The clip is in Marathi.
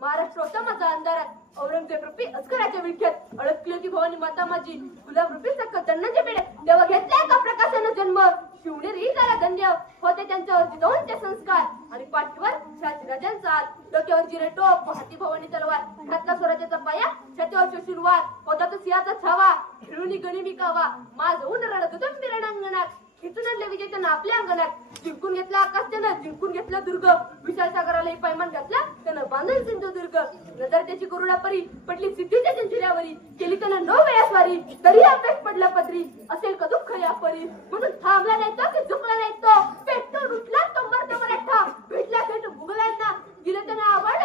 महाराष्ट्र होता माझा अंधारात औरंगजेब रूपी अस्कराच्या विळख्यात अडकली होती भवानी माता माझी गुलाब रूपी सखत दंडाचे पेढे तेव्हा घेतला एका प्रकाशानं जन्म शिवनेरी झाला धन्य होते त्यांच्यावरती जाऊन ते संस्कार आणि पाठीवर राजांचा हात डोक्यावर जिरे टोप हाती भवानी तलवार घातला स्वराज्याचा पाया छातीवर शोषूनवार होता तो सिंहाचा छावा खेळून गनिमी कावा माझ ऊन रडत होतं मिरणांगणात खेचून आणले विजय त्यांना आपल्या अंगणात जिंकून घेतला आकाश त्यानं जिंकून घेतला दुर्ग विशाल सागराला पैमान घातला त्यानं बांधून सिंधुदुर्ग नजर त्याची करुणा परी पडली सिद्धीच्या चिंचिऱ्यावरी केली त्यानं 9 वेळा स्वारी तरी अपेक्ष पडला पदरी असेल का दुःख या परी म्हणून थांबला नाही तो की झुकला नाही तो पेटतो उठला तो मरतो मराठा भेटला भेट मुघलांना दिलं त्यानं आवड